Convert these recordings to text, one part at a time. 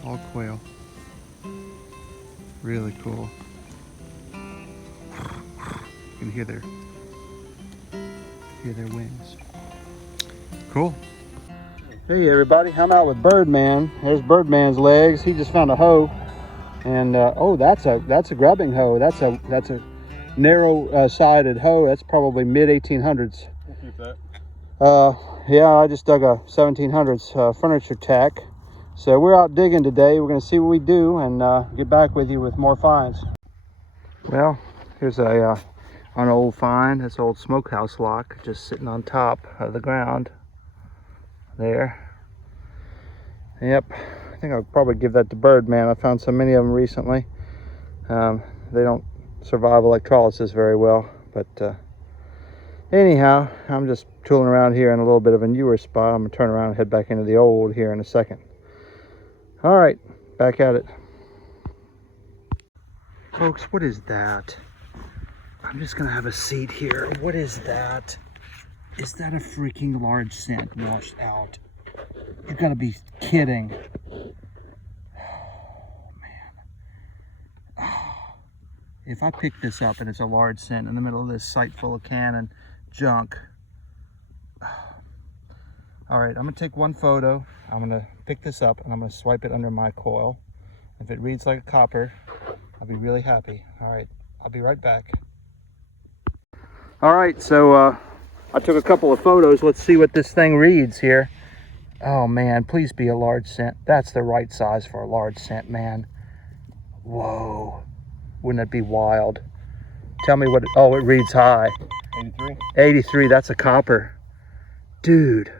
It's all quail. Really cool. You can hear their wings. Cool. Hey everybody, I'm out with Birdman. There's Birdman's legs. He just found a hoe, and oh, that's a grubbing hoe. That's a narrow sided hoe. That's probably mid 1800s. We'll keep that. Yeah, I just dug a 1700s furniture tack. So we're out digging today. We're going to see what we do and get back with you with more finds. Well, here's an old find. That's an old smokehouse lock just sitting on top of the ground there. Yep, I think I'll probably give that to Birdman. I found so many of them recently. They don't survive electrolysis very well, but anyhow, I'm just tooling around here in a little bit of a newer spot. I'm gonna turn around and head back into the old here in a second. All right, back at it. Folks, what is that? I'm just gonna have a seat here. What is that? Is that a freaking large scent washed out? You've gotta be kidding. Oh, man. If I pick this up and it's a large scent in the middle of this site full of can and junk. All right, I'm gonna take one photo. I'm gonna pick this up and I'm gonna swipe it under my coil. If it reads like a copper, I'll be really happy. All right, I'll be right back. All right, so I took a couple of photos. Let's see what this thing reads here. Oh man, please be a large scent. That's the right size for a large scent, man. Whoa, wouldn't it be wild? Tell me what, oh, it reads high. 83? 83, that's a copper. Dude,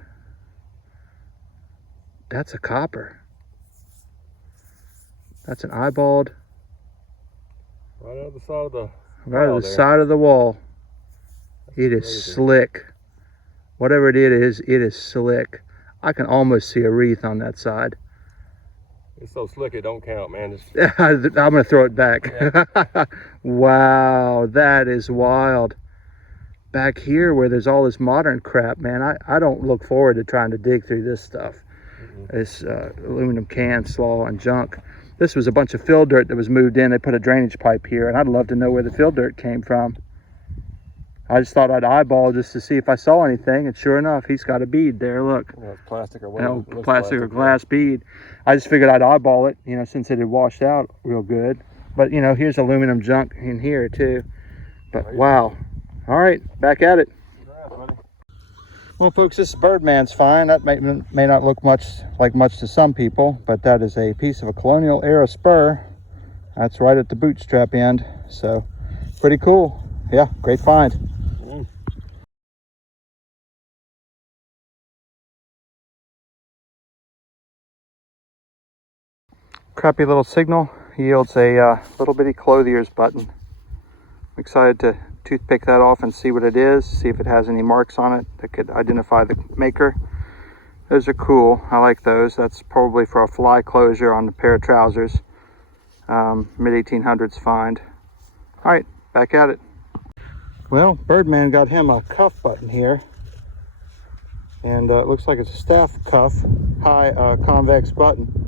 that's a copper. That's an eyeballed. Right out the side of the Right on the side of the wall. It is slick. Whatever it is slick. I can almost see a wreath on that side. It's so slick it don't count, man. I'm gonna throw it back. Yeah. Wow, that is wild. Back here where there's all this modern crap, man, I don't look forward to trying to dig through this stuff. This aluminum can, slaw, and junk. This was a bunch of fill dirt that was moved in. They put a drainage pipe here, and I'd love to know where the fill dirt came from. I just thought I'd eyeball just to see if I saw anything, and sure enough, he's got a bead there. Look, yeah, it's plastic or whatever. Plastic or glass bead. I just figured I'd eyeball it, you know, since it had washed out real good. But you know, here's aluminum junk in here too. But wow. All right, back at it. Well, folks, this is Birdman's find. That may not look much to some people, but that is a piece of a colonial era spur. That's right at the bootstrap end. So pretty cool. Yeah, great find. Crappy little signal yields a little bitty clothier's button. I'm excited to toothpick that off and see what it is, see if it has any marks on it that could identify the maker. Those are cool. I like those. That's probably for a fly closure on a pair of trousers. Mid-1800s find. All right, back at it. Well, Birdman got him a cuff button here, and it looks like it's a staff cuff, high convex button.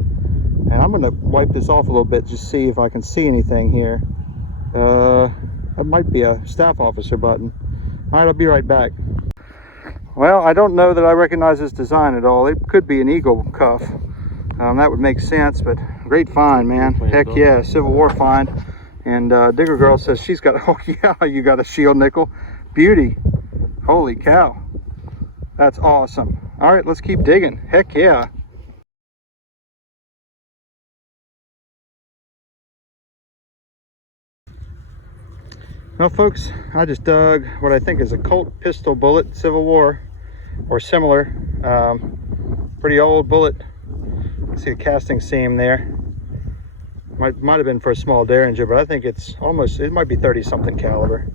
And I'm going to wipe this off a little bit, just see if I can see anything here. That might be a staff officer button. All right, I'll be right back. Well, I don't know that I recognize this design at all. It could be an eagle cuff. That would make sense, but great find, man. Heck yeah, Civil War find. And Diggergirl says she's got, oh yeah, you got a shield nickel. Beauty. Holy cow. That's awesome. All right, let's keep digging. Heck yeah. Well, folks, I just dug what I think is a Colt pistol bullet, Civil War, or similar. Pretty old bullet. See a casting seam there. Might have been for a small Derringer, but I think it's almost, it might be 30-something caliber.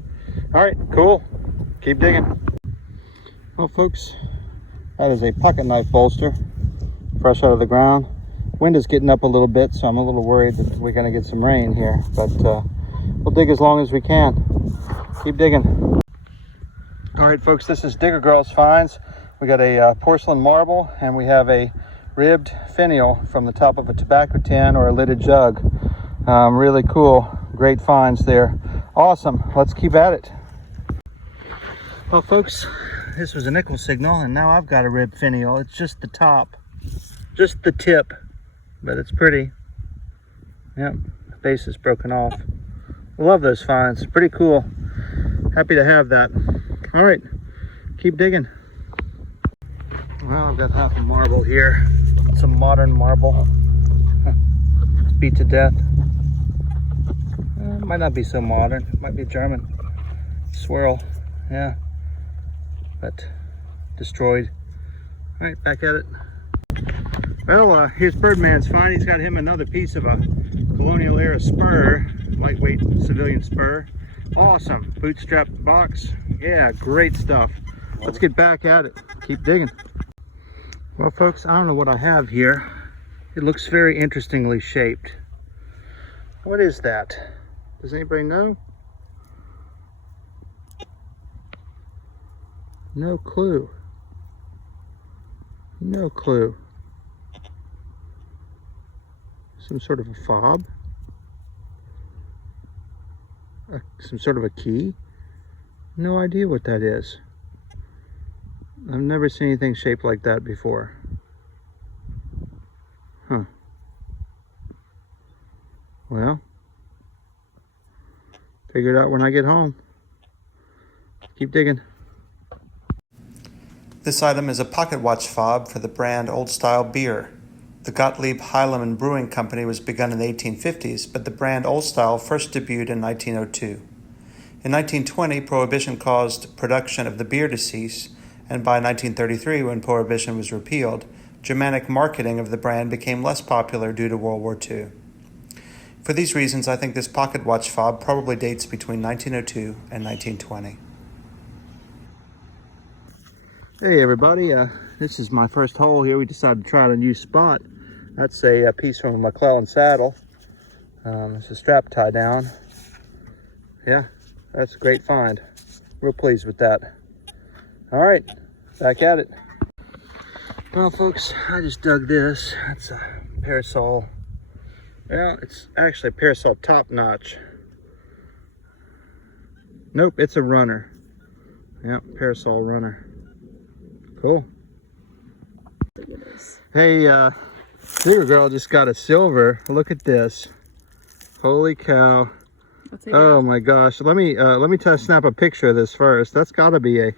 All right, cool. Keep digging. Well, folks, that is a pocket knife bolster, fresh out of the ground. Wind is getting up a little bit, so I'm a little worried that we're going to get some rain here, but we'll dig as long as we can. Keep digging. All right, folks, this is Diggergirl's finds. We got a porcelain marble, and we have a ribbed finial from the top of a tobacco tin or a lidded jug. Really cool. Great finds there. Awesome. Let's keep at it. Well, folks, this was a nickel signal, and now I've got a ribbed finial. It's just the top, just the tip, but it's pretty. Yep, the base is broken off. I love those finds. Pretty cool. Happy to have that. All right, keep digging. Well, I've got half a marble here. Some modern marble. It's beat to death. It might not be so modern. It might be German. Swirl, yeah. But destroyed. All right, back at it. Well, here's Birdman's find. He's got him another piece of a colonial era spur, lightweight civilian spur. Awesome. Bootstrap box. Yeah, great stuff. Let's get back at it. Keep digging. Well, folks, I don't know what I have here. It looks very interestingly shaped. What is that? Does anybody know? No clue. No clue. Some sort of a fob? Some sort of a key? No idea what that is. I've never seen anything shaped like that before. Huh. Well, figure it out when I get home. Keep digging. This item is a pocket watch fob for the brand Old Style Beer. The Gottlieb Heilemann Brewing Company was begun in the 1850s, but the brand Old Style first debuted in 1902. In 1920, Prohibition caused production of the beer to cease, and by 1933, when Prohibition was repealed, Germanic marketing of the brand became less popular due to World War II. For these reasons, I think this pocket watch fob probably dates between 1902 and 1920. Hey everybody, this is my first hole here. We decided to try out a new spot. That's a piece from a McClellan saddle. It's a strap tie down. Yeah, that's a great find. Real pleased with that. All right, back at it. Well, folks, I just dug this. That's a parasol. Well, it's actually a parasol top notch. Nope, it's a runner. Yep, parasol runner. Cool. Look at this. Hey, Diggergirl just got a silver. Look at this. Holy cow. Oh my gosh. Let me snap a picture of this first. That's gotta be a,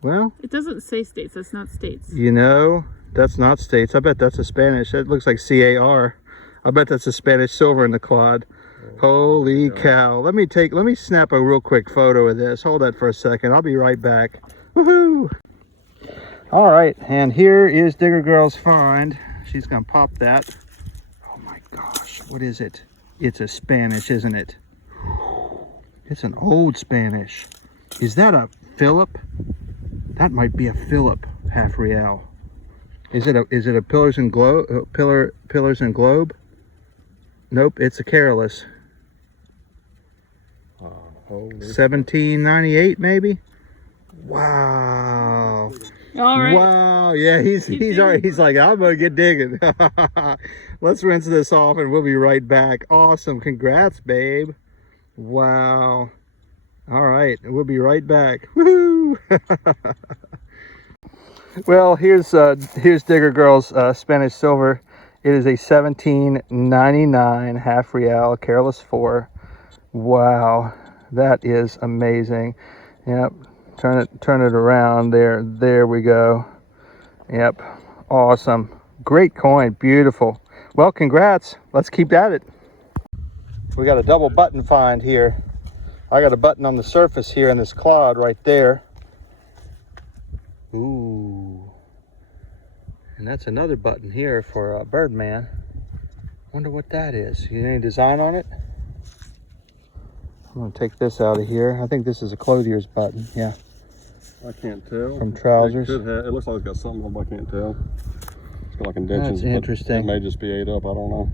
well, it doesn't say states. That's not states. You know, that's not states. I bet that's a Spanish. It looks like CAR. I bet that's a Spanish silver in the clod. Holy cow. Let me snap a real quick photo of this. Hold that for a second. I'll be right back. Woohoo! All right, and here is Diggergirl's find. She's gonna pop that. Oh my gosh, what is it? It's a Spanish, isn't it? It's an old Spanish. Is that a Philip? That might be a Philip half real. Is it a Pillars and Globe? Nope, it's a Carolus. 1798 maybe. Wow. All right. Wow. Yeah, he's already, he's like, I'm gonna get digging. Let's rinse this off and we'll be right back. Awesome. Congrats, babe. Wow. All right, we'll be right back. Woohoo! Well, here's Diggergirl's Spanish silver. It is a 1799 half real Carolus 4. Wow, that is amazing. Yep. Turn it around there. There we go. Yep. Awesome. Great coin. Beautiful. Well, congrats. Let's keep at it. We got a double button find here. I got a button on the surface here in this clod right there. Ooh. And that's another button here for Birdman. Wonder what that is. You got any design on it? I'm gonna take this out of here. I think this is a clothier's button. Yeah. I can't tell. From trousers. It looks like it's got something on it, I can't tell. It's got like indentions. That's interesting. It may just be ate up, I don't know.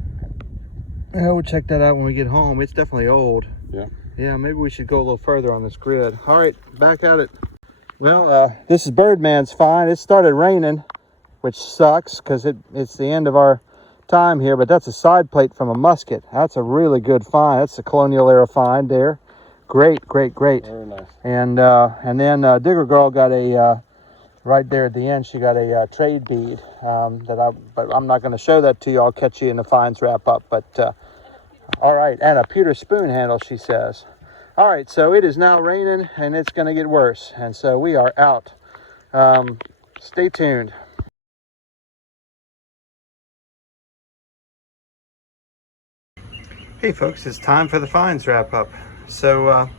Yeah, we'll check that out when we get home. It's definitely old. Yeah. Yeah, maybe we should go a little further on this grid. All right, back at it. Well, this is Birdman's find. It started raining. which sucks because it's the end of our time here, but that's a side plate from a musket. That's a really good find. That's a colonial era find there. Great, great, great. Very nice. And then Diggergirl got a right there at the end. She got a trade bead but I'm not going to show that to you. I'll catch you in the finds wrap up. But all right, and a pewter spoon handle, she says. All right, so it is now raining and it's going to get worse, and so we are out. Stay tuned. Hey folks, it's time for the finds wrap up. So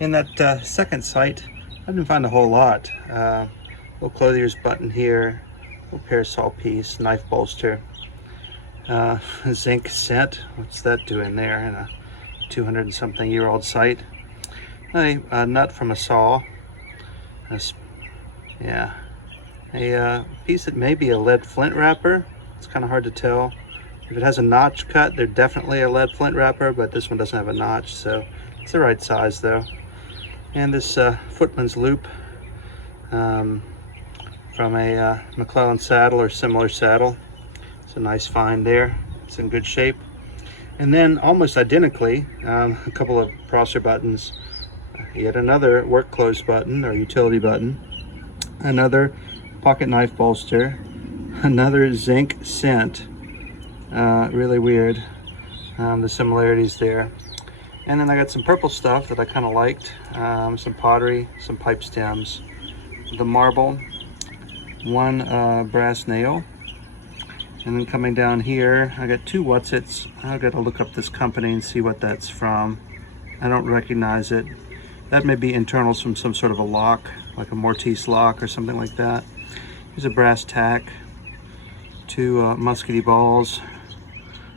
in that second site, I didn't find a whole lot. Little clothier's button here, little parasol piece, knife bolster, zinc set. What's that doing there in a 200-something-year-old site? A nut from a saw. A piece that may be a lead flint wrapper. It's kind of hard to tell. If it has a notch cut, they're definitely a lead flint wrapper, but this one doesn't have a notch, so it's the right size though. And this footman's loop from a McClellan saddle or similar saddle. It's a nice find there. It's in good shape. And then almost identically, a couple of Prosser buttons. Yet another work clothes button or utility button. Another pocket knife bolster. Another zinc scent. Really weird, the similarities there. And then I got some purple stuff that I kind of liked, some pottery, some pipe stems, the marble, one brass nail, and then coming down here I got two whatsits. I've got to look up this company and see what that's from. I don't recognize it. That may be internals from some sort of a lock, like a Mortise lock or something like that. Here's a brass tack, two muskety balls.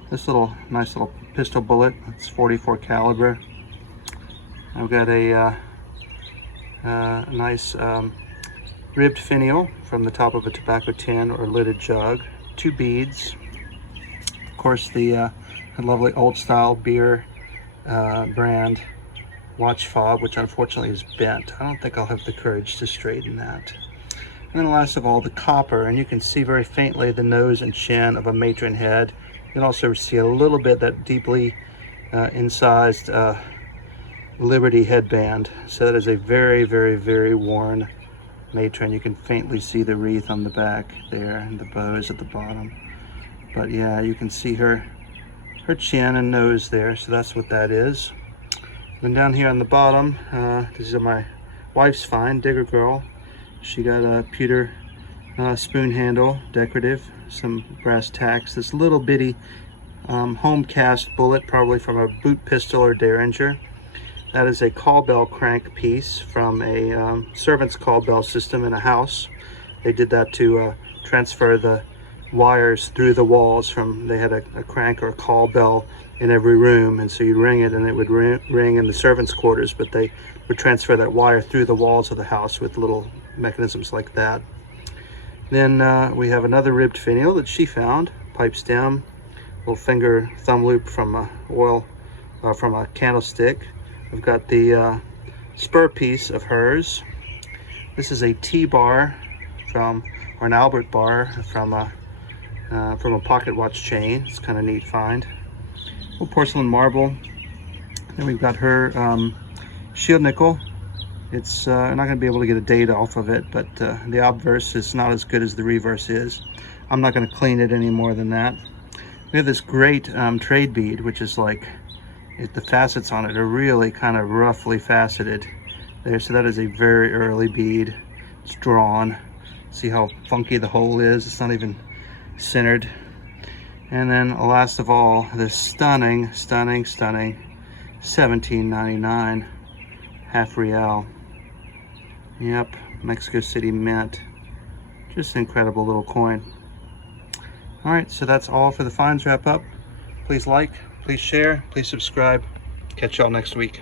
This nice little pistol bullet, it's 44 caliber. I've got a nice ribbed finial from the top of a tobacco tin or lidded jug. Two beads. Of course, the lovely old style beer brand watch fob, which unfortunately is bent. I don't think I'll have the courage to straighten that. And then last of all, the copper, and you can see very faintly the nose and chin of a matron head. You can also see a little bit that deeply incised Liberty headband. So that is a very, very, very worn matron. You can faintly see the wreath on the back there and the bows at the bottom. But yeah, you can see her chin and nose there. So that's what that is. Then down here on the bottom, these are my wife's find, Diggergirl. She got a pewter spoon handle, decorative, some brass tacks, this little bitty home cast bullet, probably from a boot pistol or derringer. That is a call bell crank piece from a servant's call bell system in a house. They did that to transfer the wires through the walls from, they had a crank or a call bell in every room, and so you'd ring it and it would ring in the servants' quarters, but they would transfer that wire through the walls of the house with little mechanisms like that. Then we have another ribbed finial that she found, pipe stem, little finger thumb loop from a candlestick. We've got the spur piece of hers. This is a T-bar or an Albert bar from a pocket watch chain. It's kind of neat find. Little porcelain marble. Then we've got her shield nickel. It's not going to be able to get a date off of it, but the obverse is not as good as the reverse is. I'm not going to clean it any more than that. We have this great trade bead, which is like, the facets on it are really kind of roughly faceted there. So that is a very early bead. It's drawn. See how funky the hole is? It's not even centered. And then last of all, this stunning, stunning, stunning $17.99 half real. Yep, Mexico City Mint. Just an incredible little coin. All right, so that's all for the finds wrap up. Please like, please share, please subscribe. Catch y'all next week.